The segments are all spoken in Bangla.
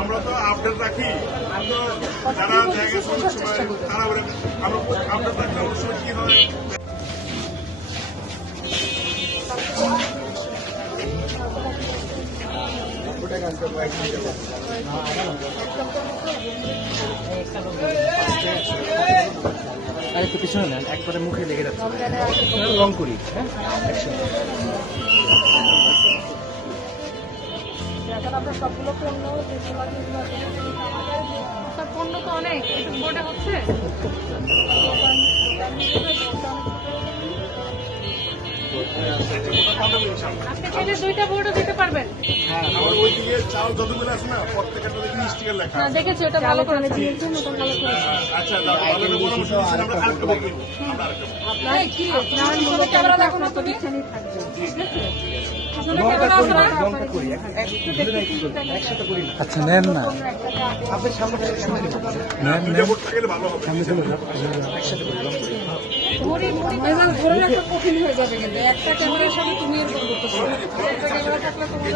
আমরা তো আপডেট রাখি, তো যারা জায়গা তারা আমরা আপডেট রাখলে অনেক সময় কি হয়। আরেকটু পিছনে নেন, একবারে মুখে লেগে যাচ্ছে। রং করি, হ্যাঁ আমরা সবগুলো পণ্য সব পণ্য তো অনেক একটু বোর্ডে হচ্ছে। আপনি চাইলে দুইটা বোর্ডও দিতে পারবেন। আমার ওইদিকে চাল যতগুলো আছে না, প্রত্যেকটা দেখি স্টিকার লেখা। দেখেছি, ওটা ভালো করে দিয়েছেন, ওটা ভালো করে। আচ্ছা, ভালো করে পরামর্শ দিচ্ছেন, আমরা আরেকটা বলবো। আমরা আরেকটা বলবো। আপনার কি আপনার মূলত ক্যামেরা দেখো না তুমি, থাকবে ঠিক আছে। আচ্ছা নেন না, আপনার সামনে রিপোর্ট থাকলে ভালো হবে। ধরে রাখা কঠিন হয়ে যাবে, কিন্তু একটা ক্যামেরার সাথে তুমি এরকম করতেছো। একটা ক্যামেরা থাকলে তোমাদের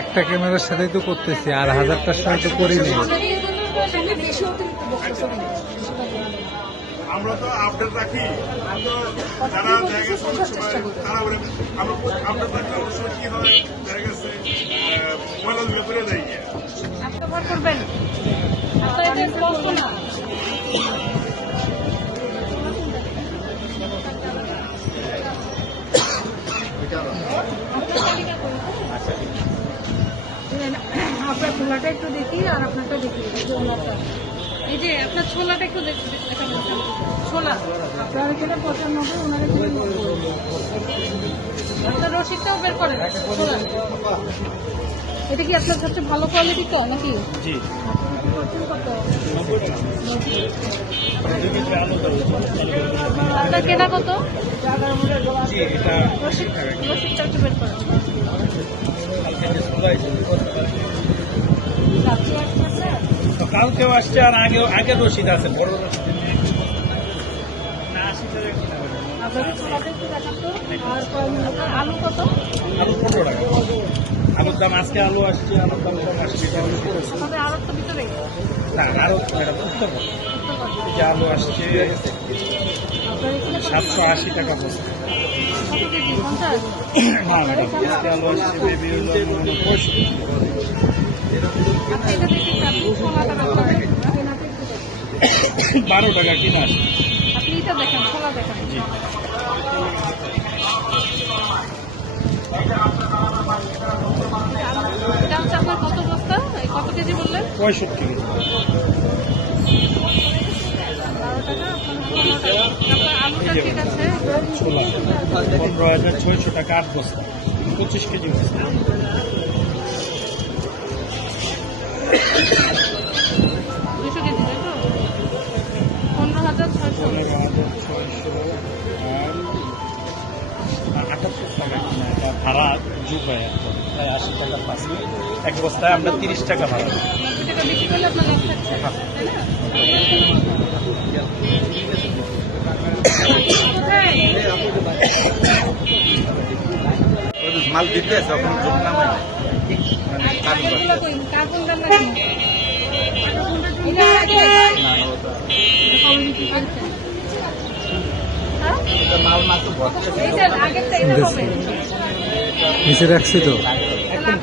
একটা ক্যামেরার সাথেই তো করতেছি, আর হাজারটার সাথে তো করিনি। বেশি অতিরিক্ত বক্তব্য নেই। আমরা তো আপডেট রাখি, তো যারা জায়গা তারা আমরা আপডেট রাখলে অনেক সময় কি হয়, জায়গা ময়লা ধুয়ে করে দেয়। ব্যবহার করবেন আপনার এটা স্পষ্ট না। আপনার ছোলাটা একটু দেখি, আর আপনারটা দেখি। এই যে আপনার ছোলাটা একটু দেখাবেন। ছোলা আপনার এখানে 95, ওনার এখানে 90। আপনার রসিদটাও বের করেন। ছোলা এটা কি আপনার সবচেয়ে ভালো কোয়ালিটিটা নাকি? জি, কত আপনার কেনা কত? রসিদটা একটু বের করেন। কালকেও আসছে, আর আগের রসিদ আছে, বড় রসিদ। আপনাদের ছোলাটা একটু দেখান তো। আর আলু কত? আলু 15 টাকা। আলুর দাম আজকে আলু আসছে, আলুর দাম কম আসছে। আমাদের আরো তো ভিতরে না, আরো উত্তর যে আলু আসছে আপনার এখানে 780 টাকা বলছে। কত কেজি? 50? না ম্যাডাম, আজকে আলু আসছে বেবি হলো 65। আপনি এটা দেখে আপনি ছোলাটা ব্যাপারে কেনাতে একটু দেখেন। 12 টাকা কিনা আসছে। আপনি এটা দেখেন, ছোলা দেখেন। জি, এটা হচ্ছে আপনার কত বস্তা, কত কেজি বললেন? 65 কেজি। 12 টাকা। আপনার আলুটা ঠিক আছে। ছোলা 15,600 টাকা 8 বস্তা, 25 কেজি বস্তা। 200 কেজি তাই তো? 15,600। 78 টাকা কিনা, এটা ভাড়া যোগ হয় একদম, তাই 80 টাকা পাস। এক বস্তায় আমরা 30 টাকা ভাড়া। 2 টাকা বিক্রি করলে আপনার লাভ থাকছে, তাই না? কোথায়? মাল দিতে আছে, এখন যোগ নাম হয়। কার্বনগুলো কই? কার্বন দাম না কেন? কার্বনটা দিলে আগে কবে বিক্রি করছেন? হ্যাঁ? এইটার আগেরটা এটা হবে। নিচে রাখছি তো।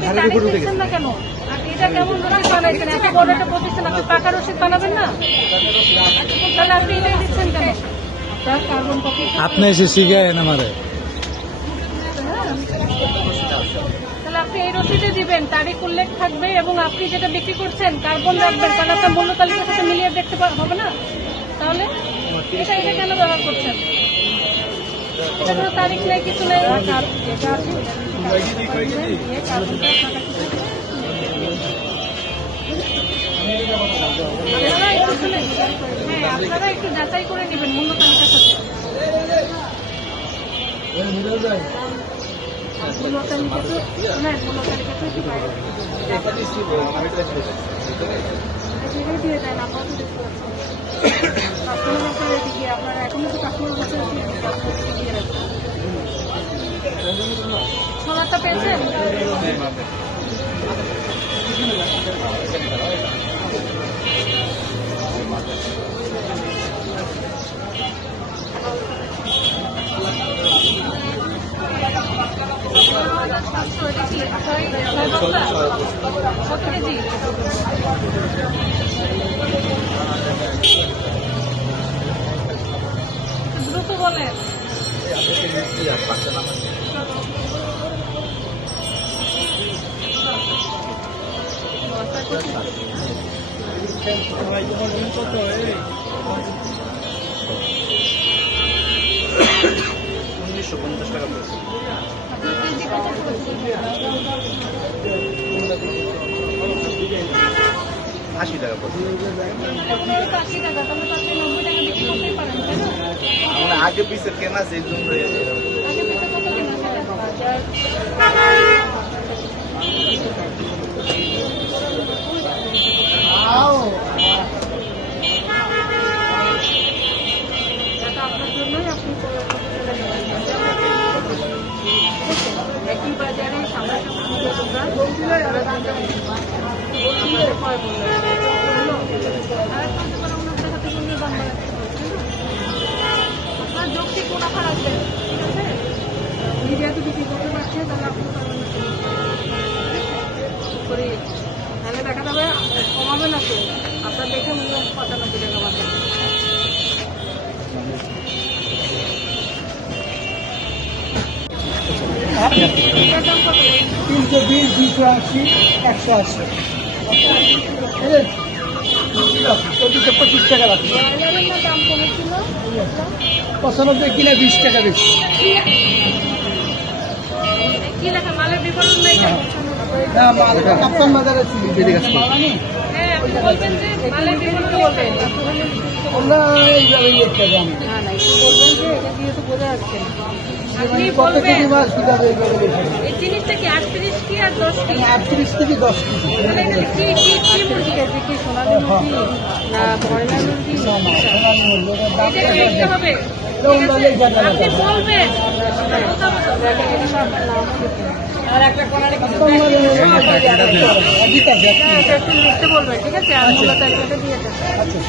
তাহলে আপনি তারিখ দিচ্ছেন না কেন? আপনি এটা কেমন রসিদ বানাইছেন? এত বড় একটা প্রতিষ্ঠান, আপনি পাকা রসিদ বানাবেন না? তাহলে আপনি এটাই দিচ্ছেন কেন? আপনার কার্বন কপি আপনি এসে শিখায়েন আমারে। তাহলে আপনি এই রসিদে দিবেন, তারিখ উল্লেখ থাকবে, এবং আপনি যেটা বিক্রি করছেন কার্বন রাখবেন, কারণ আপনার মূল্য তালিকার সাথে মিলিয়ে দেখতে হবে না। তাহলে এটা কেন ব্যবহার করছেন? এটা কোনো তারিখ নেই, কিছু নেই। আপনারা একটু যাচাই করে নেবেন মূল্য তালিকার সাথে। মূল্য তালিকা তো হ্যাঁ, মূল্য তালিকা তো একটু বাইরে সেটাই দিয়ে দেন। আপনারা তো দেখতে পাচ্ছেন কাস্টমার বাচ্চারা দিকে, আপনারা এখনো তো কাস্টমার বাচ্চারা দিয়ে রাখবেন। ছোলাটা পেয়েছেন? কত কেজি? দ্রুত বলেন। আপনার কেজি কত পড়েছে? 80 টাকা পড়ছে। আপনার তো 80 টাকা, তাহলে তো আপনি 90 টাকা বিক্রি করতেই পারেন, তাই না? আমরা আগে পিসের কেনা আছে এই জন্য আগে পিছে কত কেনা যায়? এটা আপনার জন্যই আপনি একই বাজারে সামনাসামনি দোকান ক্রয় করলেন। আর একটা দোকান ওনার দেখাতে গেলে দাম বাড়াতে হবে, আপনার যৌক্তিক মুনাফা রাখবেন, ঠিক আছে? মিডিয়াতে বিক্রি করতে পারছে তাহলে আপনি পারবেন না করে, তাহলে দেখা যাবে কমাবে না তো, আপনার দেখে মূল্য 95 টাকা বাড়বে। এটার দাম কত? 320, 280, 180। 25 টাকা রাখি। ব্রয়লারের না দাম কমেছিল? 95 কিনা 20 টাকা বেশি। কি লেখা মালের বিবরণ নাই কেন? না মাল কাপ্তান বাজারে ছিল বেরিয়ে গেছে। হ্যাঁ, আপনি বলবেন যে মালের বিবরণ বলবেন। আমরা এইভাবে একটা দাম। না না, একটু বলবেন যে এটা দিয়ে তো বোঝা যাচ্ছে না। আপনি কত বলবেন কেজি মাছ কিভাবে এইভাবে বেশি? এই জিনিসটা কি 38 কি আর 10 কি? 38 থেকে 10 কেজি। তাহলে এটা কি মুরগি আছে? কি সোনালী মুরগি না ব্রয়লার মুরগি? সোনালী মুরগি, ওটার দাম এটা দেখতে হবে, ঠিক আছে? আপনি বলবেন আপনার মতামত। আর একটা কোনারে কিছু কাপ্তান বাজারে দিতে হবে। একটু লিখতে বলবেন, ঠিক আছে? আর মূল্য তালিকাটা দিয়ে দেন। আচ্ছা।